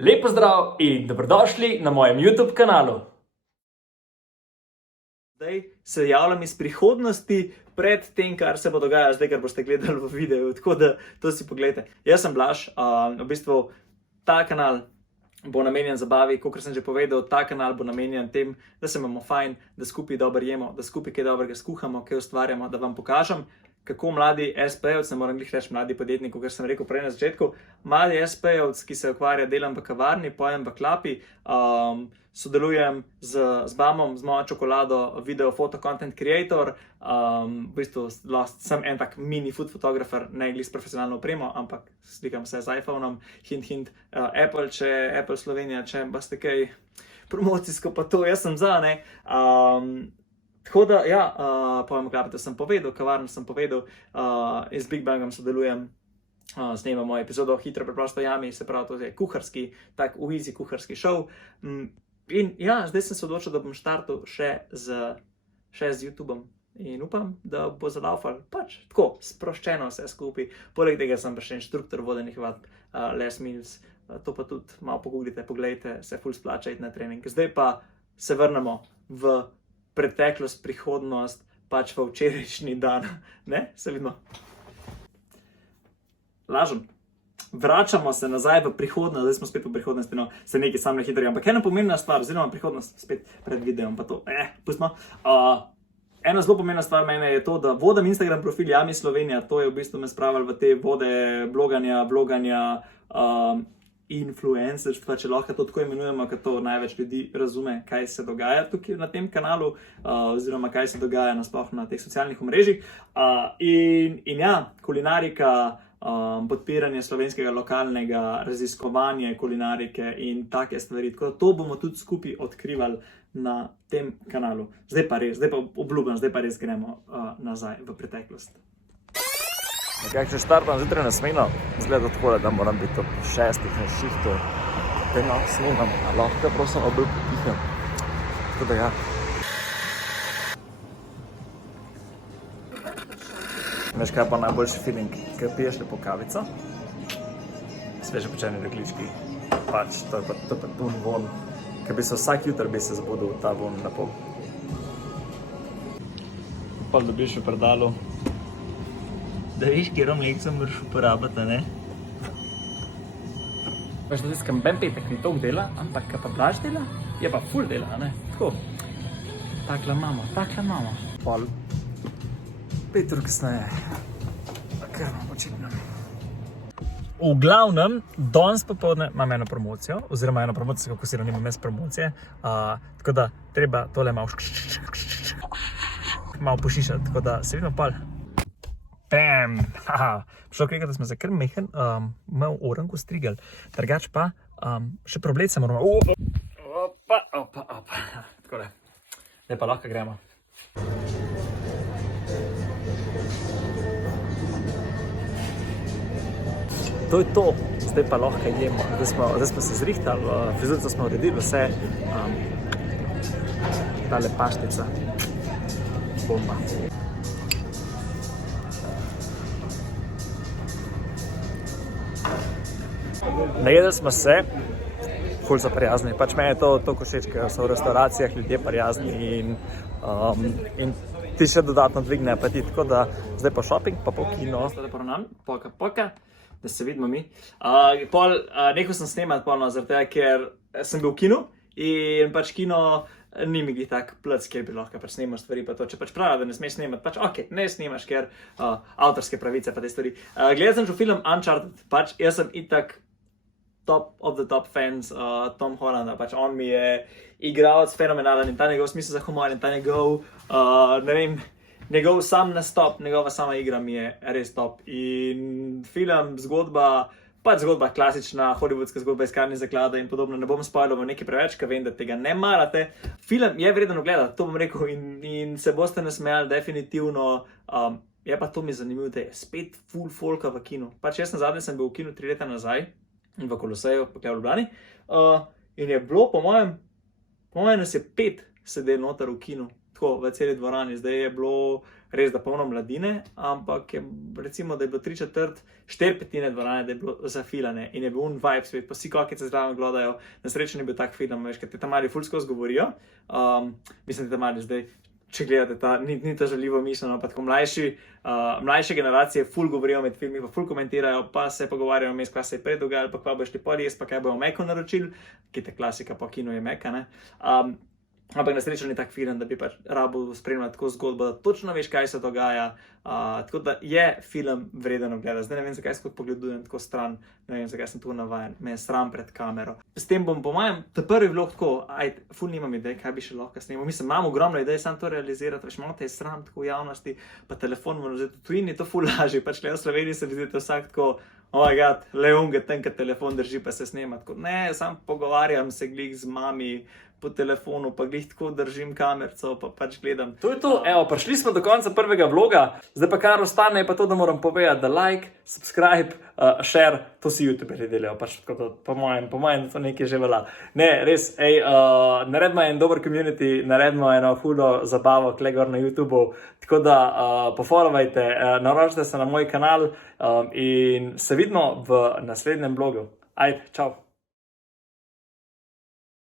Lep pozdrav in dobrodošli na mojem YouTube kanalu. Zdaj se javljam iz prihodnosti pred tem, kar se bo dogajalo zdaj, kar boste gledali v videu, tako da to si pogledajte. Jaz sem Blaž, v bistvu ta kanal bo namenjen zabavi, kot sem že povedal, ta kanal bo namenjen tem, da se imamo fajn, da skupaj dobro jemo, da skupaj kaj dobrega skuhamo, kaj ustvarjamo, da vam pokažem, kako mladi SP-jevc, ne moram glih reči mladi podjetnik, kot sem rekel prej na začetku, mladi SP-jevc, ki se ukvarja delam v kavarni, pojem v klapi, sodelujem z Bamom, z mojo čokolado, video, foto, content creator, v bistvu sem en tak mini food fotografer, ne glih s profesionalno opremo, ampak slikam se z iPhoneom, hint, Apple, Apple Slovenija, če boste kaj promocijsko, pa to, jaz sem za, ne. Tako da, ja, pojem klapete sem povedal, kavarno sem povedal, z Big Bangom sodelujem, snemamo epizodo Hitro, preprosto jami, se pravi, to je kuharski, tak easy kuharski šov. In ja, zdaj sem se odločil, da bom štartal še z YouTubeom in upam, da bo zalaufal, pač tako, sproščeno vse skupaj. Poleg tega sem pa še inštruktor vodenih vadb, Les Mills, to pa tudi malo pogooglite, poglejte, se ful splača iti na trening. Zdaj pa se vrnemo v preteklost, prihodnost, pač v včerajšnji dan, ne? Se vidimo. Lažem. Vračamo se nazaj v prihodnost, zdaj smo spet v prihodnosti, no, se nekaj sam ne hitro, ampak ena pomembna stvar, oziroma prihodnost, spet pred videom, pa to, pustimo. Ena zelo pomembna stvar mene je to, da vodam Instagram profil Jami Slovenija, to je v bistvu me spravil v te vode bloganja, influencerstva, če lahko to tako imenujemo, ker to največ ljudi razume, kaj se dogaja tukaj na tem kanalu, oziroma kaj se dogaja nasploh na teh socialnih omrežjih. In ja, kulinarika, podpiranje slovenskega lokalnega, raziskovanje kulinarike in take stvari. Tako da to bomo tudi skupaj odkrivali na tem kanalu. Zdaj pa obljubljam, zdaj pa res gremo nazaj v preteklost. Nekaj, če štartam zjutraj na smeno, izgleda tako, da moram biti ob 6 na šihtu. Tega snimam, a lahko prosim bolj potihnem. Tako da ja. Veš kaj pa najboljši feeling, ker piješ lepo kavico, sveže pečeni rogljički, pač to je pa tun von, ker bi se vsak jutr bi se zabudil ta von lepo. Pa dobiš v predalu, da veš, kjero mlekco moraš uporabiti, ne? Veš, da tiskam ben petek ni toliko dela, ampak kaj pa Blaž dela, je pa ful dela, ne? Tako. Takle imamo. Pol 5 ur kasneje. Kar imamo očitno. V glavnem, danes popoldne imam eno promocijo, oziroma eno promocijsko kosilo, nimam jaz promocije, tako da treba tole malo pošišati, tako da se vidimo pol. Bam! Šlo krega, da smo se kar mehen, imel oranku strigel, drugač pa še probled se moramo. Opa. Takole. Zdaj pa lahko gremo. To je to, zdaj pa lahko jemo. Zdaj smo se zrihtali, frizurico smo uredili, vse. Tale paštica. Bomba. Najedli smo se, ful so prijazni, pač meni je to všeč, ker so v restauracijah ljudje prijazni in ti še dodatno dvigne apetit, tako da zdaj pa shopping, pa po kino. Zdaj poravnan, poka, da se vidimo mi. Nehal sem snemati polno, zaradi tega, ker sem bil v kinu in pač kino ni mi glih tak plc, kjer bi lahko pač snemal stvari, pa to, če pač pravi, da ne smeš snemati, pač ok, ne snemaš, ker avtorske pravice pa te stvari. Gledal sem že film Uncharted, pač jaz sem itak top of the top fans Tom Hollanda, pač on mi je igralec fenomenalen in ta njegov smisel za humor in ta njegov, ne vem, njegov sam nastop, njegova sama igra mi je res top. In film, zgodba, pač zgodba klasična, hollywoodska zgodba Iskranje zaklada in podobno, ne bom spoiloval nekaj preveč, ker vem, da tega ne marate. Film je vreden ogledati, to bom rekel, in se boste nasmejali definitivno. Je pa to mi zanimivo, da je spet full folka v kinu. Pač jaz nazadnje sem bil v kinu 3 leta nazaj, v Koloseju, pa v Ljubljani, in je bilo, po mojem nas je 5 sedel noter v kinu. tako v celi dvorani, zdaj je bilo res da polno mladine, ampak je, recimo, da je bilo 3/4, 4/5 dvorane, da je bilo zafilane in je bil vibe svet, pa vsi kakice zraven gledajo, na srečo ni bil tak film, veš, ker te tam mali ful skozi govorijo, mislim, da te mali zdaj, če gledate, ni to žaljivo mišljeno, pa tako mlajše generacije ful govorijo med filmi, pa ful komentirajo, pa se pogovarjajo vmes, kaj se je prej dogajalo, pa kva boš ti pol jesti, pa kaj bojo Meko naročili, ki te klasika, pa kino je Meka, ne. Ampak na srečo ni tak film, da bi pač rabil spremljati tako zgodbo, da točno veš, kaj se dogaja. Tako da je film vreden ogleda. Zdaj ne vem, zakaj skot pogledujem tako stran, ne vem, zakaj sem tu navajen, me je sram pred kamero. S tem bom po mojem, ta prvi vlog tako, ful nimam idej, kaj bi še lahko snemal. Mislim, imam ogromno idej, sam to realizirati, veš, malo te je sram tako v javnosti, pa telefon moram vzeti v tujini, to ful lažje, pač le v Sloveniji se vidi vsak tako, oh my god, Leonge, tenka telefon drži, pa se snema. Tako, ne, sam pogovarjam se glih z mami po telefonu, pa glih tako držim kamerco, pa pač gledam. To je to, evo, prišli smo do konca prvega vloga, zdaj pa kar ostane, je pa to, da moram povedati, da like, subscribe, share, to si YouTuberi delajo, pač tako to, po mojem, to nekaj že velja. Ne, res, naredimo en dober community, naredimo eno hudo zabavo, kle gor na YouTubu, tako da pofollowajte, naročite se na moj kanal in se vidimo v naslednjem vlogu. Ajde, čau!